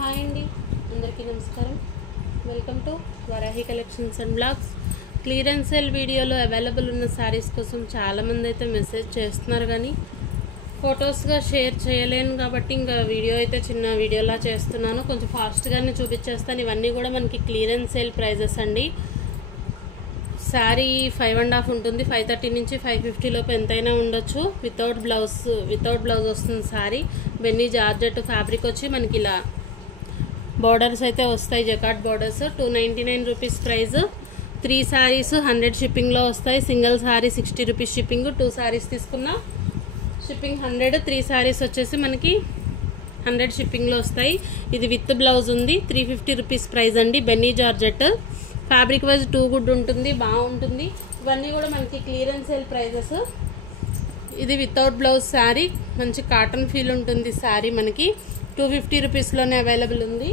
Hi అండి, అందరికీ నమస్కారం. Welcome to Varahi collections and blogs. Clearance sale వీడియోలో అవైలబుల్ ఉన్న శారీస్ కోసం చాలామంది అయితే మెసేజ్ చేస్తున్నారు, కానీ ఫొటోస్గా షేర్ చేయలేను కాబట్టి ఇంకా వీడియో అయితే చిన్న వీడియోలా చేస్తున్నాను. కొంచెం ఫాస్ట్గానే చూపించేస్తాను. ఇవన్నీ కూడా మనకి క్లియరెన్స్ సేల్ ప్రైజెస్ అండి. శారీ 5.5 ఉంటుంది. 530 నుంచి 550 లోపు ఎంతైనా ఉండొచ్చు. వితౌట్ బ్లౌజ్ వస్తుంది శారీ. బెన్నీ జార్జెట్ ఫ్యాబ్రిక్ వచ్చి మనకి ఇలా బార్డర్స్ అయితే వస్తాయి, జకాట్ బార్డర్స్. 299 rupees price. 3 శారీస్ 100 షిప్పింగ్లో వస్తాయి. Single sari 60 rupees shipping. 2 saris తీసుకున్నా షిప్పింగ్ 100. 3 శారీస్ వచ్చేసి మనకి 100 షిప్పింగ్లో వస్తాయి. ఇది విత్ బ్లౌజ్ ఉంది. 350 రూపీస్ ప్రైస్ అండి. బెన్నీ జార్జెట్ ఫ్యాబ్రిక్ వైజ్ 2 గుడ్ ఉంటుంది, బాగుంటుంది. ఇవన్నీ కూడా మనకి క్లియరెన్స్ సేల్ ప్రైజెస్. ఇది వితౌట్ బ్లౌజ్ శారీ, మంచి కాటన్ ఫీల్ ఉంటుంది శారీ. మనకి 250 రూపీస్లోనే అవైలబుల్ ఉంది.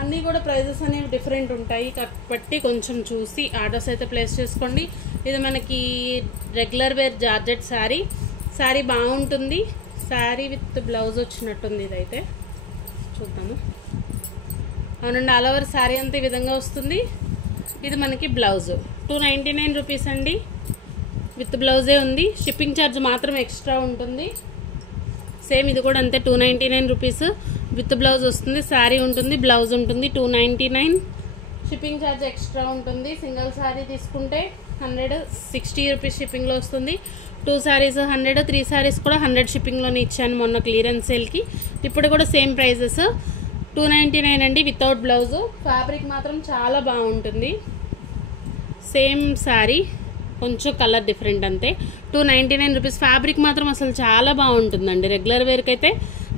అన్నీ కూడా ప్రైజెస్ అనేవి డిఫరెంట్ ఉంటాయి కాబట్టి కొంచెం చూసి ఆర్డర్స్ అయితే ప్లేస్ చేసుకోండి. ఇది మనకి regular wear georgette sari. Sari బాగుంటుంది. శారీ విత్ బ్లౌజ్ వచ్చినట్టుంది. ఇదైతే చూద్దాము. అవునండి, ఆల్ ఓవర్ శారీ అంతా ఈ విధంగా వస్తుంది. ఇది మనకి బ్లౌజ్ 299 రూపీస్ అండి. విత్ బ్లౌజే ఉంది. షిప్పింగ్ ఛార్జ్ మాత్రం ఎక్స్ట్రా ఉంటుంది. సేమ్ ఇది కూడా అంతే, 299 రూపీస్. విత్ బ్లౌజ్ వస్తుంది. శారీ ఉంటుంది, బ్లౌజ్ ఉంటుంది. 299. షిప్పింగ్ ఛార్జ్ ఎక్స్ట్రా ఉంటుంది. సింగిల్ శారీ తీసుకుంటే 160 రూపీస్ షిప్పింగ్లో వస్తుంది. 2 శారీస్ 100, 3 శారీస్ కూడా 100 షిప్పింగ్లోనే ఇచ్చాను మొన్న క్లియరెన్స్ సేల్కి. ఇప్పుడు కూడా సేమ్ ప్రైజెస్ 299 అండి. Without blouse. ఫ్యాబ్రిక్ మాత్రం చాలా బాగుంటుంది. సేమ్ శారీ, కొంచెం కలర్ డిఫరెంట్ అంతే. 299 రూపీస్. ఫ్యాబ్రిక్ మాత్రం అసలు చాలా బాగుంటుందండి. రెగ్యులర్ వేర్కి అయితే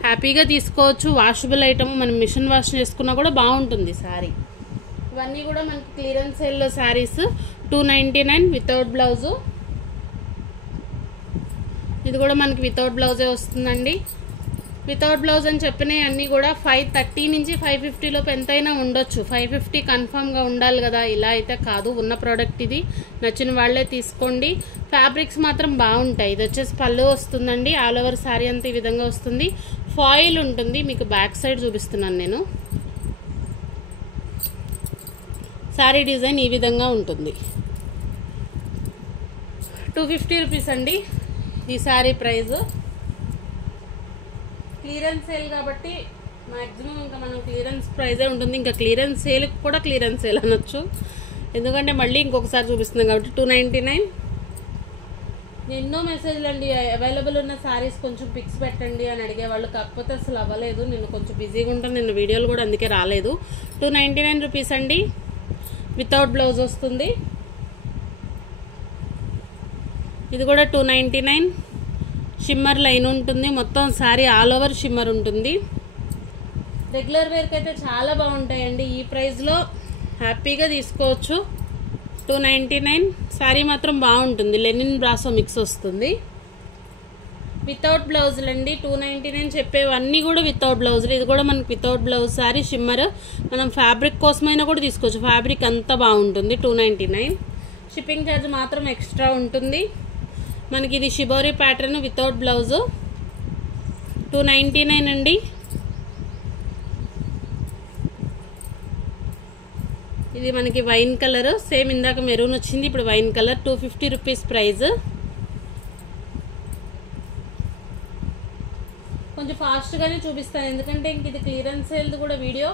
హ్యాపీగా తీసుకోవచ్చు. వాషబుల్ ఐటమ్, మనం మిషన్ వాష్ చేసుకున్నా కూడా బాగుంటుంది శారీ. ఇవన్నీ కూడా మనకి క్లియరెన్స్ సేల్లో శారీస్. 299 without blouse. ఇది కూడా మనకి వితౌట్ బ్లౌజే వస్తుందండి. వితౌట్ బ్లౌజ్ అని చెప్పినవి అన్నీ కూడా 530 నుంచి 550 లోపు ఎంతైనా ఉండొచ్చు. 550 కన్ఫామ్గా ఉండాలి కదా, ఇలా అయితే కాదు. ఉన్న ప్రోడక్ట్ ఇది. నచ్చిన వాళ్ళే తీసుకోండి. ఫ్యాబ్రిక్స్ మాత్రం బాగుంటాయి. ఇది వచ్చేసి పళ్ళు వస్తుందండి. ఆల్ ఓవర్ శారీ అంతా ఈ విధంగా వస్తుంది. ఫాయిల్ ఉంటుంది. మీకు బ్యాక్ సైడ్ చూపిస్తున్నాను నేను. శారీ డిజైన్ ఈ విధంగా ఉంటుంది. 250 రూపీస్ అండి ఈ శారీ ప్రైస్. క్లియరెన్స్ సేల్ కాబట్టి మ్యాక్సిమం ఇంకా మనం క్లియరెన్స్ ప్రైజే ఉంటుంది. ఇంకా క్లియరెన్స్ సేల్కి కూడా క్లియరెన్స్ సేల్ అనొచ్చు, ఎందుకంటే మళ్ళీ ఇంకొకసారి చూపిస్తున్నాం కాబట్టి. 299. ఎన్నో మెసేజ్లు అండి, అవైలబుల్ ఉన్న శారీస్ కొంచెం పిక్స్ పెట్టండి అని అడిగేవాళ్ళు. కాకపోతే అసలు అవ్వలేదు. నేను కొంచెం బిజీగా ఉంటాను. నిన్న వీడియోలు కూడా అందుకే రాలేదు. 299 రూపీస్ అండి. వితౌట్ బ్లౌజ్ వస్తుంది. ఇది కూడా 299. షిమ్మర్ లైన్ ఉంటుంది. మొత్తం శారీ ఆల్ ఓవర్ షిమ్మర్ ఉంటుంది. రెగ్యులర్ వేర్కి అయితే చాలా బాగుంటాయండి. ఈ ప్రైస్లో హ్యాపీగా తీసుకోవచ్చు. 299. శారీ మాత్రం బాగుంటుంది. లెనిన్ బ్రాసో మిక్స్ వస్తుంది. వితౌట్ బ్లౌజులు అండి. 299 చెప్పేవన్నీ కూడా వితౌట్ బ్లౌజులు. ఇది కూడా మనకి వితౌట్ బ్లౌజ్ శారీ షిమ్మర్. మనం ఫ్యాబ్రిక్ కోసమైనా కూడా తీసుకోవచ్చు. ఫ్యాబ్రిక్ అంతా బాగుంటుంది. 299. షిప్పింగ్ ఛార్జ్ మాత్రం ఎక్స్ట్రా ఉంటుంది. మనకి ఇది షిబోరి ప్యాటర్న్ వితౌట్ బ్లౌజు. 299 అండి. ఇది మనకి వైన్ కలర్. సేమ్ ఇందాక మెరూన్ వచ్చింది, ఇప్పుడు వైన్ కలర్. 250 rupees praise. కొంచెం ఫాస్ట్గానే చూపిస్తాను, ఎందుకంటే ఇంక ఇది క్లియరెన్స్ సేల్ది కూడా వీడియో.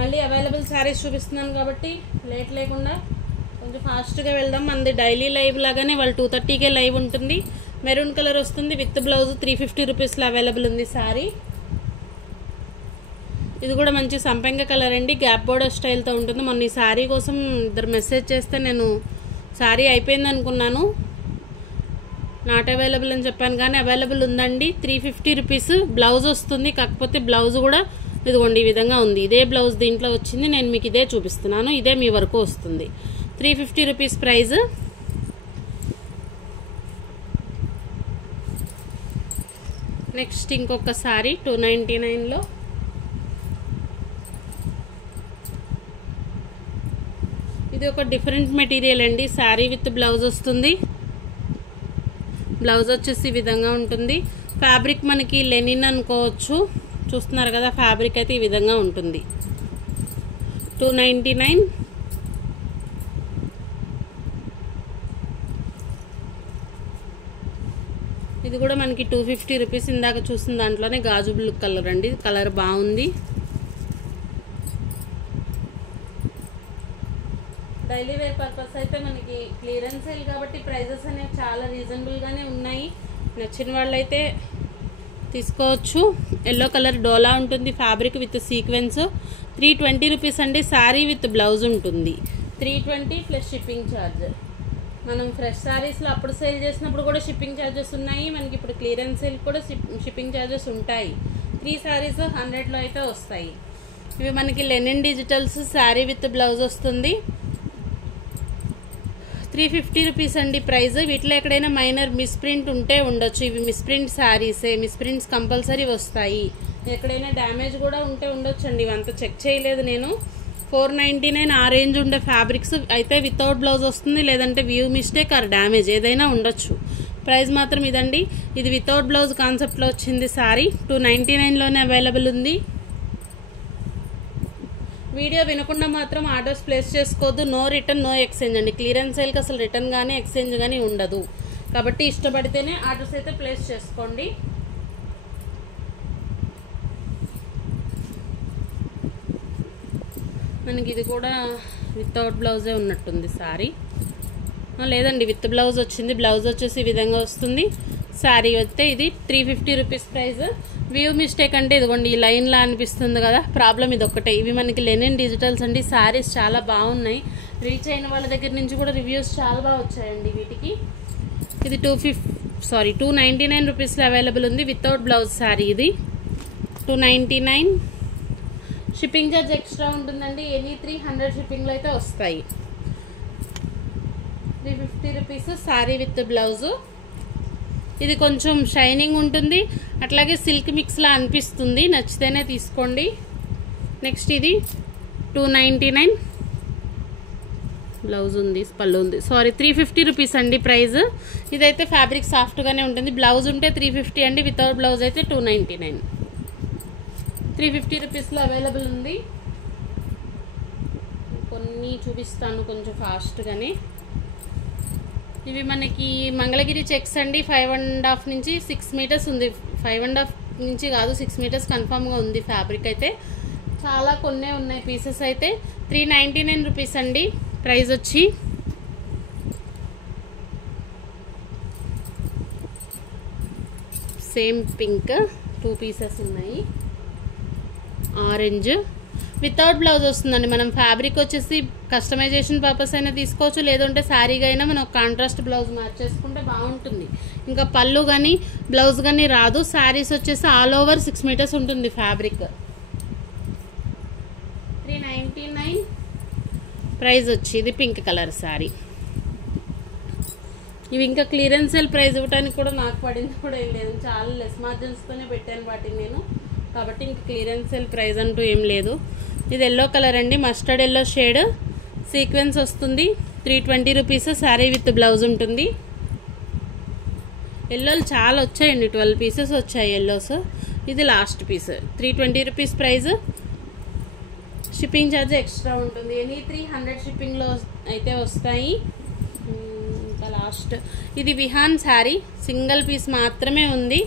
మళ్ళీ అవైలబుల్ శారీస్ చూపిస్తున్నాను కాబట్టి లేట్ లేకుండా కొంచెం ఫాస్ట్గా వెళ్దాం. మనది డైలీ లైవ్ లాగానే వాళ్ళు 230కే లైవ్ ఉంటుంది. మెరూన్ కలర్ వస్తుంది. విత్ బ్లౌజ్ 350 రూపీస్లో అవైలబుల్ ఉంది శారీ. ఇది కూడా మంచి సంపెంగ కలర్ అండి. గ్యాప్ బోర్డర్ స్టైల్తో ఉంటుంది. మొన్న ఈ శారీ కోసం ఇద్దరు మెసేజ్ చేస్తే నేను శారీ అయిపోయింది అనుకున్నాను. నాట్ అవైలబుల్ అని చెప్పాను, కానీ అవైలబుల్ ఉందండి. 350 రూపీస్. బ్లౌజ్ వస్తుంది. కాకపోతే బ్లౌజ్ కూడా ఇదిగోండి ఈ విధంగా ఉంది. ఇదే బ్లౌజ్ దీంట్లో వచ్చింది. నేను మీకు ఇదే చూపిస్తున్నాను. ఇదే మీ వరకు వస్తుంది. 350 రూపీస్ ప్రైజ్. నెక్స్ట్ ఇంకొక శారీ 299లో. ఇది ఒక డిఫరెంట్ మెటీరియల్ అండి. శారీ విత్ బ్లౌజ్ వస్తుంది. బ్లౌజ్ వచ్చేసి ఈ విధంగా ఉంటుంది. ఫ్యాబ్రిక్ మనకి లెనిన్ అనుకోవచ్చు. చూస్తున్నారు కదా, ఫ్యాబ్రిక్ అయితే ఈ విధంగా ఉంటుంది. 299. ఇది కూడా మనకి 250 రూపీస్. ఇందాక చూసిన దాంట్లోనే గాజు బ్లూ కలర్ అండి, కలర్ బాగుంది. డైలీ వేర్ పర్పస్ అయితే మనకి క్లియరెన్స్ సేల్ కాబట్టి ప్రైజెస్ అనేవి చాలా రీజనబుల్గానే ఉన్నాయి. నచ్చిన వాళ్ళైతే తీసుకోవచ్చు. ఎల్లో కలర్ డోలా ఉంటుంది, ఫ్యాబ్రిక్ విత్ సీక్వెన్స్. 320 రూపీస్ అండి. శారీ విత్ బ్లౌజ్ ఉంటుంది. 320 ప్లస్ షిప్పింగ్ ఛార్జ్. మనం ఫ్రెష్ శారీస్లో అప్పుడు సేల్ చేసినప్పుడు కూడా షిప్పింగ్ ఛార్జెస్ ఉన్నాయి. మనకి ఇప్పుడు క్లియరెన్స్ సేల్ కూడా షిప్పింగ్ ఛార్జెస్ ఉంటాయి. 3 శారీస్ 100లో అయితే వస్తాయి. ఇవి మనకి linen digitals, sari with blouse వస్తుంది. 350 రూపీస్ అండి ప్రైస్. వీటిలో ఎక్కడైనా మైనర్ మిస్ప్రింట్ ఉంటే ఉండొచ్చు. ఇవి మిస్ప్రింట్ శారీసే, మిస్ప్రింట్స్ కంపల్సరీ వస్తాయి. ఎక్కడైనా డ్యామేజ్ కూడా ఉంటే ఉండొచ్చు అండి. ఇవంతా చెక్ చేయలేదు నేను. 499 ఆ రేంజ్ ఉండే ఫ్యాబ్రిక్స్ అయితే వితౌట్ బ్లౌజ్ వస్తుంది, లేదంటే వ్యూ మిస్టేక్ ఆర్ డ్యామేజ్ ఏదైనా ఉండొచ్చు. ప్రైస్ మాత్రం ఇదండి. ఇది వితౌట్ బ్లౌజ్ కాన్సెప్ట్లో వచ్చింది శారీ. 299లోనే అవైలబుల్ ఉంది. వీడియో వినకుండా మాత్రం ఆర్డర్స్ ప్లేస్ చేసుకోవద్దు. నో రిటర్న్, నో ఎక్స్చేంజ్ అండి. క్లియరెన్స్ సేల్కి అసలు రిటర్న్ కానీ ఎక్స్చేంజ్ కానీ ఉండదు. కాబట్టి ఇష్టపడితేనే ఆర్డర్స్ అయితే ప్లేస్ చేసుకోండి. మనకి ఇది కూడా వితౌట్ బ్లౌజే ఉన్నట్టుంది శారీ. లేదండి, విత్ బ్లౌజ్ వచ్చింది. బ్లౌజ్ వచ్చేసి ఈ విధంగా వస్తుంది. శారీ వస్తే ఇది 350 రూపీస్ ప్రైస్. వ్యూ మిస్టేక్ అంటే ఇదిగోండి ఈ లైన్లా అనిపిస్తుంది కదా, ప్రాబ్లం ఇది ఒక్కటే. ఇవి మనకి లెనిన్ డిజిటల్స్ అండి. శారీస్ చాలా బాగున్నాయి. రీచ్ అయిన వాళ్ళ దగ్గర నుంచి కూడా రివ్యూస్ చాలా బాగా వచ్చాయండి వీటికి. ఇది 299 రూపీస్లో అవైలబుల్ ఉంది. వితౌట్ బ్లౌజ్ శారీ ఇది 299. షిప్పింగ్ ఛార్జ్ ఎక్స్ట్రా ఉంటుందండి. ఎనీ 300 షిప్పింగ్లో అయితే వస్తాయి. 350 రూపీస్ శారీ విత్ బ్లౌజు. ఇది కొంచెం షైనింగ్ ఉంటుంది, అట్లాగే సిల్క్ మిక్స్లా అనిపిస్తుంది. నచ్చితేనే తీసుకోండి. నెక్స్ట్ ఇది 299. బ్లౌజ్ ఉంది, పళ్ళు ఉంది. 350 రూపీస్ అండి ప్రైస్. ఇదైతే ఫ్యాబ్రిక్ సాఫ్ట్గానే ఉంటుంది. బ్లౌజ్ ఉంటే 350 అండి. వితౌట్ బ్లౌజ్ అయితే 299. 350 రూపీస్లో అవైలబుల్ ఉంది. కొన్ని చూపిస్తాను కొంచెం ఫాస్ట్గానే. ఇవి మనకి మంగళగిరి చెక్స్ అండి. 5.5 నుంచి 6 మీటర్స్ ఉంది. 5.5 నుంచి కాదు, 6 మీటర్స్ కన్ఫామ్గా ఉంది. ఫ్యాబ్రిక్ అయితే చాలా కొన్నే ఉన్నాయి పీసెస్ అయితే. 399 రూపీస్ అండి ప్రైస్ వచ్చి. సేమ్ పింక్ 2 పీసెస్ ఉన్నాయి. ఆరెంజ్ వితౌట్ బ్లౌజ్ వస్తుందండి. మనం ఫ్యాబ్రిక్ వచ్చేసి కస్టమైజేషన్ పర్పస్ అయినా తీసుకోవచ్చు, లేదంటే శారీగా అయినా మనం కాంట్రాస్ట్ బ్లౌజ్ మార్చేసుకుంటే బాగుంటుంది. ఇంకా పళ్ళు కానీ బ్లౌజ్ కానీ రాదు. శారీస్ వచ్చేసి ఆల్ ఓవర్ 6 మీటర్స్ ఉంటుంది ఫ్యాబ్రిక్. 399 ప్రైస్ వచ్చి. ఇది పింక్ కలర్ శారీ. ఇవి ఇంకా క్లియరెన్స్ సేల్ ప్రైస్ ఇవ్వడానికి కూడా నాకు పడింది కూడా ఏం లేదు. చాలా లెస్ మార్జిన్స్తోనే పెట్టాను వాటిని నేను. కాబట్టి ఇంక క్లియరెన్స్ సేల్ ప్రైస్ అంటూ ఏం లేదు. ఇది ఎల్లో కలర్ అండి, మస్టర్డ్ ఎల్లో షేడ్. సీక్వెన్స్ వస్తుంది. 320 రూపీస్. శారీ విత్ బ్లౌజ్ ఉంటుంది. ఎల్లోలు చాలా వచ్చాయండి, 12 పీసెస్ వచ్చాయి ఎల్లోస్. ఇది last piece. 320 rupees price. Shipping charge extra ఉంటుంది. ఎనీ 300 షిప్పింగ్లో అయితే వస్తాయి. ఇంకా లాస్ట్ ఇది విహాన్ శారీ. సింగిల్ పీస్ మాత్రమే ఉంది.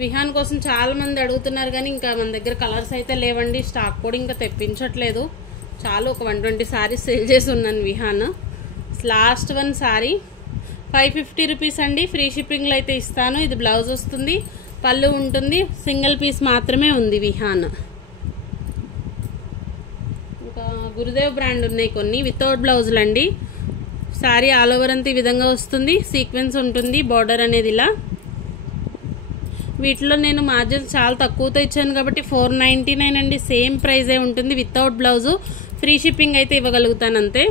విహాన్ కోసం చాలా మంది అడుగుతున్నారు కానీ ఇంకా మన దగ్గర కలర్స్ అయితే లేవండి. స్టాక్ కూడా ఇంకా తెప్పించట్లేదు. చాలా ఒక 120 శారీస్ సేల్ చేసి ఉన్నాను విహాన్. లాస్ట్ వన్ శారీ 550 రూపీస్ అండి. ఫ్రీ షిప్పింగ్లో అయితే ఇస్తాను. ఇది బ్లౌజ్ వస్తుంది, పళ్ళు ఉంటుంది. సింగిల్ పీస్ మాత్రమే ఉంది విహాన్. ఇంకా గురుదేవ్ బ్రాండ్ ఉన్నాయి కొన్ని వితౌట్ బ్లౌజులు అండి. శారీ ఆల్ ఓవర్ అంతా ఈ విధంగా వస్తుంది. సీక్వెన్స్ ఉంటుంది, బార్డర్ అనేది ఇలా. వీటిలో నేను మార్జిన్స్ చాలా తక్కువతో ఇచ్చాను కాబట్టి 499 అండి. సేమ్ ప్రైజే ఉంటుంది వితౌట్ బ్లౌజు. ఫ్రీ షిప్పింగ్ అయితే ఇవ్వగలుగుతాను అంతే.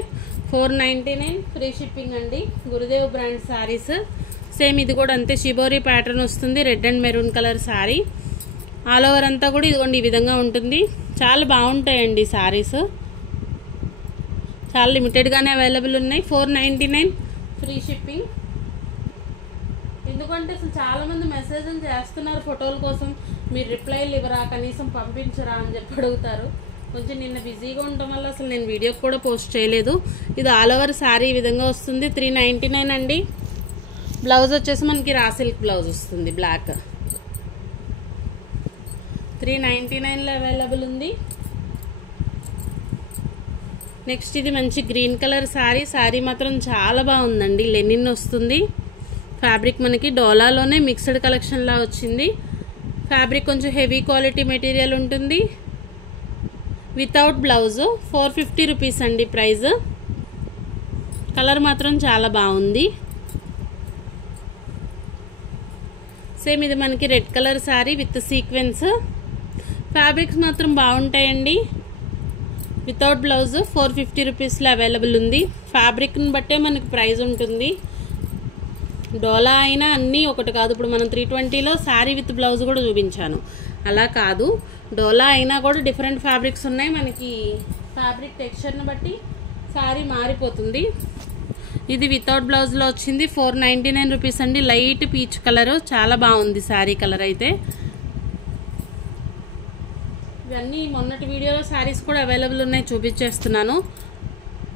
499 ఫ్రీ షిప్పింగ్ అండి. గురుదేవ్ బ్రాండ్ శారీస్. సేమ్ ఇది కూడా అంతే. షిబోరి ప్యాటర్న్ వస్తుంది. Red and maroon colour sari. All over అంతా కూడా ఇదిగోండి ఈ విధంగా ఉంటుంది. చాలా బాగుంటాయండి శారీస్. చాలా లిమిటెడ్గానే అవైలబుల్ ఉన్నాయి. 499 ఫ్రీ షిప్పింగ్. ఇందులో ఎందుకంటే అసలు చాలా మంది మెసేజ్లు చేస్తున్నారు ఫోటోల కోసం, మీరు రిప్లైలు ఇవ్వరా, కనీసం పంపించరా అని చెప్పి అడుగుతారు. కొంచెం నిన్న బిజీగా ఉండటం వల్ల అసలు నేను వీడియో కూడా పోస్ట్ చేయలేదు. ఇది ఆల్ ఓవర్ శారీ ఈ విధంగా వస్తుంది. 399 అండి. బ్లౌజ్ వచ్చేసి మనకి రా సిల్క్ బ్లౌజ్ వస్తుంది, బ్లాక్. 399లో అవైలబుల్ ఉంది. నెక్స్ట్ ఇది మంచి గ్రీన్ కలర్ శారీ. శారీ మాత్రం చాలా బాగుందండి. లెనిన్ వస్తుంది. ఫ్యాబ్రిక్ మనకి డోలాలోనే మిక్స్డ్ కలెక్షన్లా వచ్చింది. ఫ్యాబ్రిక్ కొంచెం హెవీ క్వాలిటీ మెటీరియల్ ఉంటుంది. వితౌట్ బ్లౌజ్ 450 రూపీస్ అండి ప్రైస్. కలర్ మాత్రం చాలా బాగుంది. సేమ్ ఇది మనకి red colour sari with sequence. Fabrics మాత్రం బాగుంటాయండి. వితౌట్ బ్లౌజ్ 450 రూపీస్లో అవైలబుల్ ఉంది. ఫ్యాబ్రిక్ని బట్టే మనకి ప్రైస్ ఉంటుంది. డోలా అయినా అన్నీ ఒకటి కాదు. ఇప్పుడు మనం 320లో శారీ విత్ బ్లౌజ్ కూడా చూపించాను, అలా కాదు. డోలా అయినా కూడా డిఫరెంట్ ఫ్యాబ్రిక్స్ ఉన్నాయి. మనకి ఫ్యాబ్రిక్ టెక్స్చర్ని బట్టి శారీ మారిపోతుంది. ఇది వితౌట్ బ్లౌజ్లో వచ్చింది. 499 రూపీస్ అండి. లైట్ పీచ్ కలర్, చాలా బాగుంది శారీ కలర్ అయితే. ఇవన్నీ మొన్నటి వీడియోలో శారీస్ కూడా అవైలబుల్ ఉన్నాయి, చూపించేస్తున్నాను.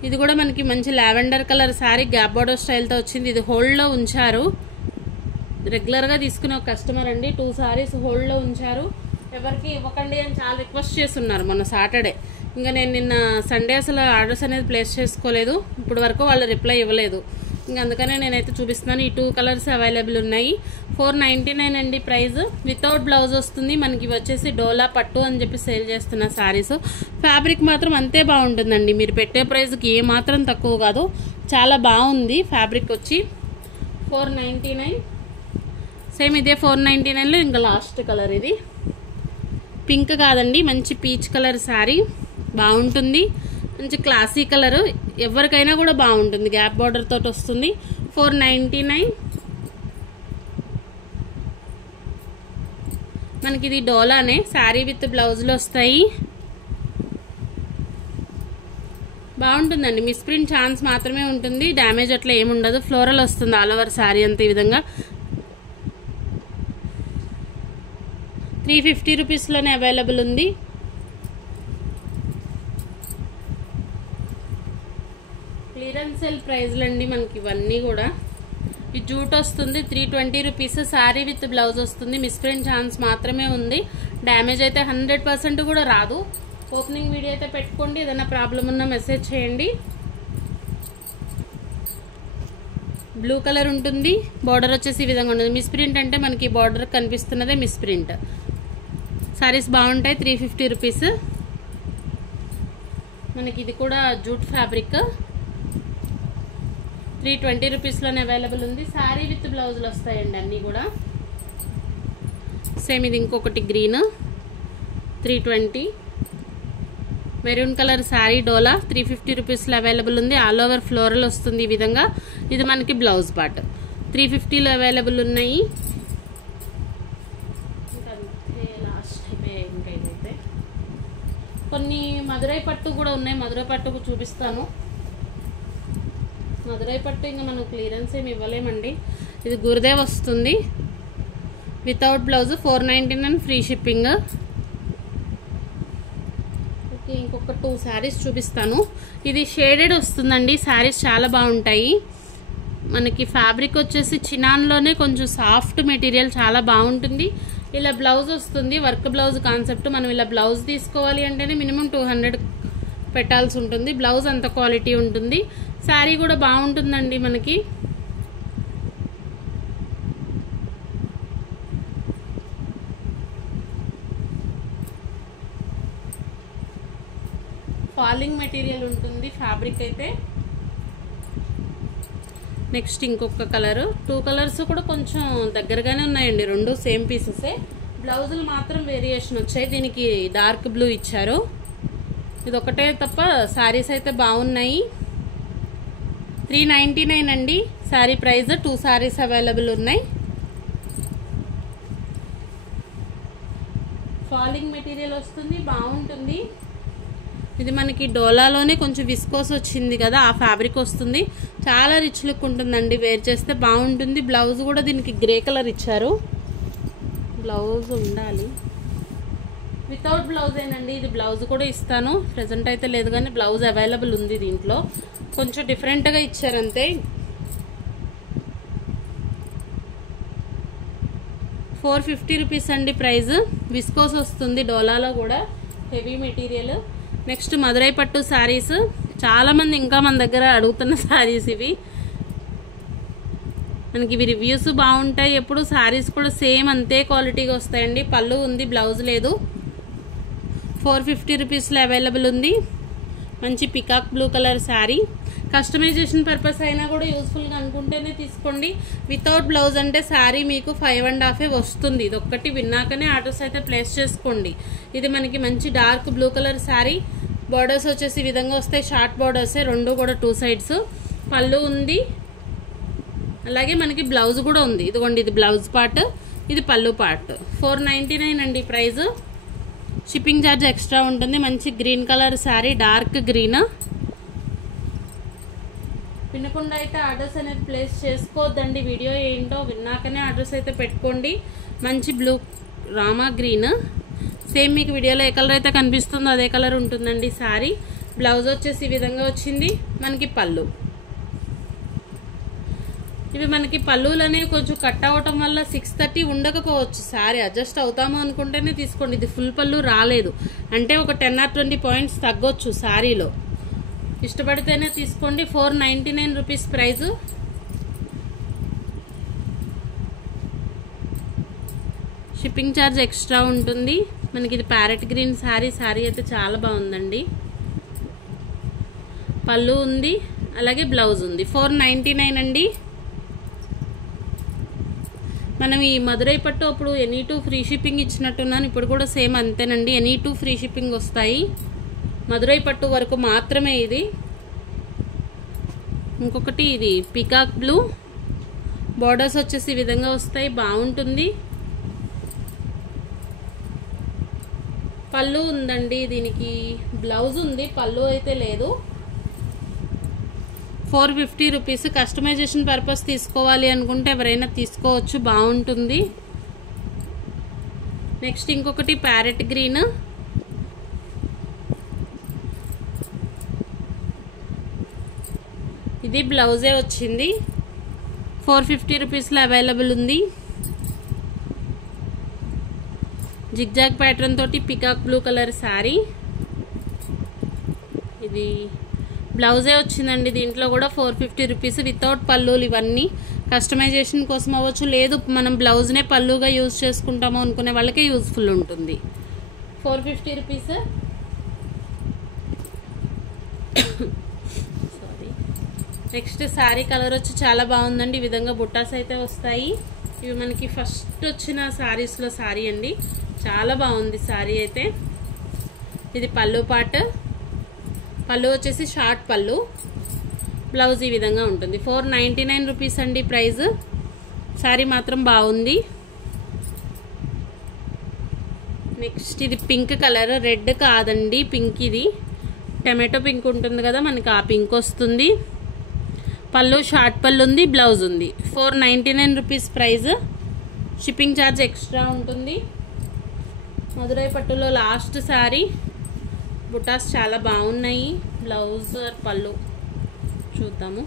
ఇది కూడా మనకి మంచి lavender colour sari, gap border స్టైల్తో వచ్చింది. ఇది హోల్డ్లో ఉంచారు. రెగ్యులర్గా తీసుకునే ఒక కస్టమర్ అండి. 2 శారీస్ హోల్డ్లో ఉంచారు. ఎవరికి ఇవ్వకండి అని చాలా రిక్వెస్ట్ చేస్తున్నారు మొన్న సాటర్డే. ఇంకా నేను నిన్న సండే అసలు ఆర్డర్స్ అనేది ప్లేస్ చేసుకోలేదు. ఇప్పుడు వరకు వాళ్ళు రిప్లై ఇవ్వలేదు. ఇంకా అందుకనే నేనైతే చూపిస్తున్నాను. ఈ 2 కలర్స్ అవైలబుల్ ఉన్నాయి. 499 అండి ప్రైస్. వితౌట్ బ్లౌజ్ వస్తుంది. మనకి వచ్చేసి డోలా పట్టు అని చెప్పి సేల్ చేస్తున్న శారీస్. ఫ్యాబ్రిక్ మాత్రం అంతే బాగుంటుందండి. మీరు పెట్టే ప్రైస్కి ఏ మాత్రం తక్కువ కాదు. చాలా బాగుంది ఫ్యాబ్రిక్ వచ్చి. 499. సేమ్ ఇదే 499లో ఇంకా లాస్ట్ కలర్ ఇది. పింక్ కాదండి, మంచి పీచ్ కలర్ శారీ. బాగుంటుంది. మంచి క్లాసీ కలర్, ఎవరికైనా కూడా బాగుంటుంది. గ్యాప్ బార్డర్ తోటి వస్తుంది. 499. మనకి ఇది డోలానే, శారీ విత్ బ్లౌజ్లో వస్తాయి. బాగుంటుందండి. మిస్ప్రింట్ ఛాన్స్ మాత్రమే ఉంటుంది, డ్యామేజ్ అట్లా ఏముండదు. ఫ్లోరల్ వస్తుంది ఆల్ ఓవర్ శారీ అంతా ఈ విధంగా. 350 రూపీస్లోనే అవైలబుల్ ఉంది. క్లియరెన్స్ సేల్ ప్రైజ్లు అండి మనకి ఇవన్నీ కూడా. ఈ జూట్ వస్తుంది 320 రూపీస్. శారీ విత్ బ్లౌజ్ వస్తుంది. మిస్ప్రింట్ ఛాన్స్ మాత్రమే ఉంది. డ్యామేజ్ అయితే 100% కూడా రాదు. ఓపెనింగ్ వీడియో అయితే పెట్టుకోండి. ఏదైనా ప్రాబ్లం ఉన్నా మెసేజ్ చేయండి. బ్లూ కలర్ ఉంటుంది. బార్డర్ వచ్చేసి ఈ విధంగా ఉంటుంది. మిస్ప్రింట్ అంటే మనకి బార్డర్ కనిపిస్తున్నదే మిస్ప్రింట్. శారీస్ బాగుంటాయి. 350 రూపీస్. మనకి ఇది కూడా జూట్ ఫ్యాబ్రిక్. 320 రూపీస్లోనే అవైలబుల్ ఉంది. శారీ విత్ బ్లౌజులు వస్తాయండి అన్నీ కూడా. సేమ్ ఇది ఇంకొకటి గ్రీన్, 320. మెరూన్ కలర్ శారీ డోలా 350 రూపీస్లో అవైలబుల్ ఉంది. ఆల్ ఓవర్ ఫ్లోరల్ వస్తుంది ఈ విధంగా. ఇది మనకి బ్లౌజ్ పార్ట్. 350లో అవైలబుల్ ఉన్నాయి. కొన్ని మధురై పట్టు కూడా ఉన్నాయి. మధురై పట్టుకు చూపిస్తాను. మధురై పట్టు ఇంకా మనం క్లియరెన్స్ ఏమి ఇవ్వలేమండి. ఇది గురుదేవ్ వస్తుంది without blouse. 499 free shipping. Okay, ఇంకొక 2 శారీస్ చూపిస్తాను. ఇది షేడెడ్ వస్తుందండి. శారీస్ చాలా బాగుంటాయి. మనకి ఫ్యాబ్రిక్ వచ్చేసి చినాన్లోనే కొంచెం సాఫ్ట్ మెటీరియల్, చాలా బాగుంటుంది. ఇలా బ్లౌజ్ వస్తుంది, వర్క్ బ్లౌజ్ కాన్సెప్ట్. మనం ఇలా బ్లౌజ్ తీసుకోవాలి అంటేనే మినిమం 200 పెట్టాల్సి ఉంటుంది. బ్లౌజ్ అంత క్వాలిటీ ఉంటుంది. శారీ కూడా బాగుంటుందండి మనకి. ఫాలింగ్ మెటీరియల్ ఉంటుంది ఫ్యాబ్రిక్ అయితే. నెక్స్ట్ ఇంకొక కలర్. 2 కలర్స్ కూడా కొంచెం దగ్గరగానే ఉన్నాయండి. 2 సేమ్ పీసెసే. బ్లౌజులు మాత్రం వేరియేషన్ వచ్చాయి. దీనికి డార్క్ బ్లూ ఇచ్చారు. ఇది ఒకటే తప్ప శారీస్ అయితే బాగున్నాయి. 399 అండి శారీ ప్రైస్. 2 శారీస్ అవైలబుల్ ఉన్నాయి. ఫాలింగ్ మెటీరియల్ వస్తుంది, బాగుంటుంది. ఇది మనకి డోలాలోనే కొంచెం విస్కోస్ వచ్చింది కదా, ఆ ఫ్యాబ్రిక్ వస్తుంది. చాలా రిచ్ లుక్ ఉంటుందండి, వేర్ చేస్తే బాగుంటుంది. బ్లౌజ్ కూడా దీనికి గ్రే కలర్ ఇచ్చారు. బ్లౌజ్ ఉండాలి, వితౌట్ బ్లౌజ్ ఏనండి. ఇది బ్లౌజ్ కూడా ఇస్తాను, ప్రెజెంట్ అయితే లేదు కానీ బ్లౌజ్ అవైలబుల్ ఉంది. దీంట్లో కొంచెం డిఫరెంట్గా ఇచ్చారంతే. 450 రూపీస్ అండి ప్రైస్. విస్కోస్ వస్తుంది, డోలాలో కూడా హెవీ మెటీరియల్. నెక్స్ట్ మదురై పట్టు శారీస్. చాలామంది ఇంకా మన దగ్గర అడుగుతున్న శారీస్ ఇవి. మనకి ఇవి రివ్యూస్ బాగుంటాయి ఎప్పుడు. శారీస్ కూడా సేమ్ అంతే క్వాలిటీగా వస్తాయండి. పళ్ళు ఉంది, బ్లౌజ్ లేదు. 450 రూపీస్లో అవైలబుల్ ఉంది. మంచి peacock blue colour sari. Customization purpose అయినా కూడా యూస్ఫుల్గా అనుకుంటేనే తీసుకోండి. వితౌట్ బ్లౌజ్ అంటే శారీ మీకు 5.5 వస్తుంది. ఇది ఒక్కటి విన్నాకనే ఆర్డర్స్ అయితే ప్లేస్ చేసుకోండి. ఇది మనకి మంచి dark blue colour sari. Borders వచ్చేసి ఈ విధంగా వస్తాయి, షార్ట్ బార్డర్సే, రెండు కూడా 2 సైడ్స్. పళ్ళు ఉంది, అలాగే మనకి బ్లౌజ్ కూడా ఉంది. ఇదిగోండి, ఇది బ్లౌజ్ పార్ట్, ఇది పళ్ళు పార్ట్. 499 అండి ప్రైస్. షిప్పింగ్ ఛార్జ్ ఎక్స్ట్రా ఉంటుంది. మంచి green colour sari, dark green. వినకుండా అయితే ఆర్డర్స్ అనేది ప్లేస్ చేసుకోవద్దండి. వీడియో ఏంటో విన్నాకనే ఆర్డర్స్ అయితే పెట్టుకోండి. మంచి బ్లూ రామా గ్రీన్, సేమ్ మీకు వీడియోలో ఏ కలర్ అయితే కనిపిస్తుందో అదే కలర్ ఉంటుందండి శారీ. బ్లౌజ్ వచ్చేసి ఈ విధంగా వచ్చింది. మనకి పళ్ళు, ఇవి మనకి పళ్ళులు అనేవి కొంచెం కట్ అవ్వటం వల్ల 630 ఉండకపోవచ్చు. శారీ అడ్జస్ట్ అవుతాము అనుకుంటేనే తీసుకోండి. ఇది ఫుల్ పళ్ళు రాలేదు అంటే ఒక 10 or 20 పాయింట్స్ తగ్గొచ్చు శారీలో. ఇష్టపడితేనే తీసుకోండి. 499 rupees price. Shipping charge extra ఉంటుంది. మనకి ఇది ప్యారెట్ గ్రీన్ శారీ. శారీ అయితే చాలా బాగుందండి. పళ్ళు ఉంది, అలాగే బ్లౌజ్ ఉంది. 499 అండి. మనం ఈ మదురై పట్టు అప్పుడు ఎనీ 2 ఫ్రీ షిప్పింగ్ ఇచ్చినట్టున్నాను. ఇప్పుడు కూడా సేమ్ అంతేనండి, ఎనీ 2 ఫ్రీ షిప్పింగ్ వస్తాయి. మదురై పట్టు వరకు మాత్రమే ఇది. ఇంకొకటి ఇది పికాక్ బ్లూ. బార్డర్స్ వచ్చేసి ఈ విధంగా వస్తాయి, బాగుంటుంది. పళ్ళు ఉందండి, దీనికి బ్లౌజ్ ఉంది, పళ్ళు అయితే లేదు. 450 రూపీస్. కస్టమైజేషన్ పర్పస్ తీసుకోవాలి అనుకుంటే ఎవరైనా తీసుకోవచ్చు, బాగుంటుంది. నెక్స్ట్ ఇంకొకటి ప్యారెట్ గ్రీన్. ఇది బ్లౌజే వచ్చింది. 450 రూపీస్లో అవైలబుల్ ఉంది. జిగ్జాగ్ ప్యాటర్న్ తోటి పికాక్ బ్లూ కలర్ శారీ. ఇది బ్లౌజే వచ్చిందండి. దీంట్లో కూడా 450 రూపీస్ వితౌట్ పళ్ళులు. ఇవన్నీ కస్టమైజేషన్ కోసం అవ్వచ్చు, లేదు మనం బ్లౌజ్నే పళ్ళుగా యూజ్ చేసుకుంటాము అనుకునే వాళ్ళకే యూజ్ఫుల్ ఉంటుంది. 450 rupees. Sorry. Next sari colour వచ్చి చాలా బాగుందండి. ఈ విధంగా బుట్టాస్ అయితే వస్తాయి. ఇవి మనకి ఫస్ట్ వచ్చిన శారీస్లో శారీ అండి, చాలా బాగుంది శారీ అయితే. ఇది పళ్ళు పార్ట్. పళ్ళు వచ్చేసి షార్ట్ పళ్ళు, బ్లౌజ్ ఈ విధంగా ఉంటుంది. 499 రూపీస్ అండి ప్రైస్. శారీ మాత్రం బాగుంది. నెక్స్ట్ ఇది పింక్ కలర్, రెడ్ కాదండి పింక్. ఇది టమాటో పింక్ ఉంటుంది కదా, మనకి ఆ పింక్ వస్తుంది. పళ్ళు షార్ట్ పళ్ళు ఉంది, బ్లౌజ్ ఉంది. 499 rupees price. Shipping charge extra ఉంటుంది. మదురై పట్టులో లాస్ట్ శారీ. బుటాస్ చాలా బాగున్నాయి. బ్లౌజ్ పళ్ళు చూద్దాము.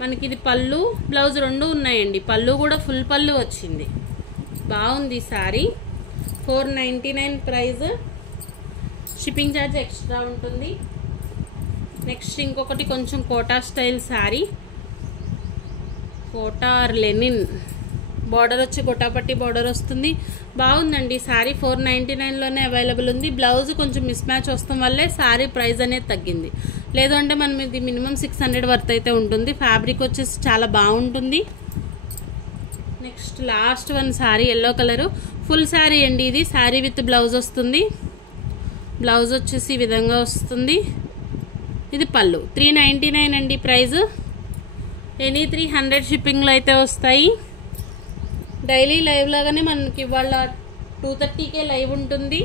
మనకి ఇది పళ్ళు బ్లౌజ్ రెండు ఉన్నాయండి. పళ్ళు కూడా ఫుల్ పళ్ళు వచ్చింది, బాగుంది శారీ. 499 ప్రైస్. షిప్పింగ్ ఛార్జ్ ఎక్స్ట్రా ఉంటుంది. నెక్స్ట్ ఇంకొకటి కొంచెం Kota style sari. Kota or linen. Border వచ్చి గొట్టాపట్టి బార్డర్ వస్తుంది, బాగుందండి శారీ. 499లోనే అవైలబుల్ ఉంది. బ్లౌజ్ కొంచెం మిస్ మ్యాచ్ వస్తాం వల్లే శారీ ప్రైస్ అనేది తగ్గింది. లేదు అంటే మనం ఇది మినిమం 600 వర్త్ అయితే ఉంటుంది. ఫ్యాబ్రిక్ వచ్చేసి చాలా బాగుంటుంది. Next last one sari, yellow colour. Full sari అండి ఇది. శారీ విత్ బ్లౌజ్ వస్తుంది. బ్లౌజ్ వచ్చేసి ఈ విధంగా వస్తుంది. ఇది పళ్ళు. 399 అండి ప్రైస్. ఎనీ 300 షిప్పింగ్లో అయితే వస్తాయి. డైలీ లైవ్ లాగానే మనకి ఇవాళ 2:30కే లైవ్ ఉంటుంది.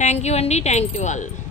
థ్యాంక్ యూ అండి. Thank you all.